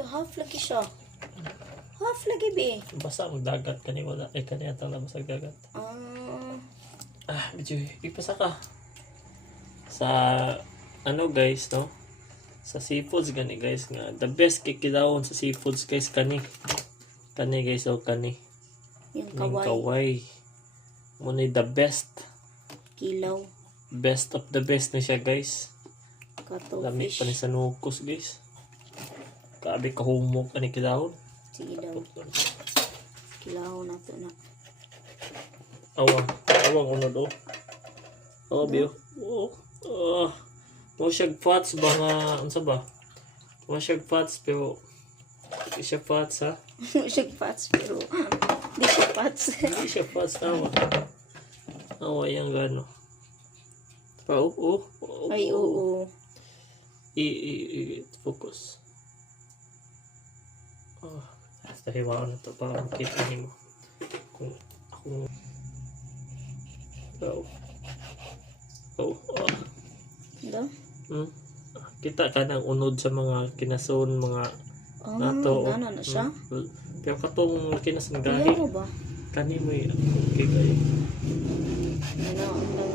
Half lagi siya. Half lagi, be. Basta magdagat kani wala. Kani atang labas ang dagat. Medyo ipasa ka. Sa ano guys, no? Sa seafoods gani guys nga the best kikilawon sa seafoods guys kani. Kani guys kani. Yung Kaway. Muna the best. Kilaw. Best of the best na siya guys. Lami Cuttlefish. pa ni sa nukos guys. Kabi kahumok ani kilawon. Sige daw. Kilaw na to na. Awang unod biyo. Mo siya fats ba nga unsa ba? Mo siya fats pero di siya fats ha. Siya fats pero di siya fats. Hindi siya fats awa yang gano. Ay, oo. Focus. Basta hiwaon na to para makita niyo kung ako Daw? Kita ka ng unod sa mga kinason mga nato. Gana na siya? Pero katong kinason Kaya gahi mo ba? kani mo okay kayo. Ano, ang daw.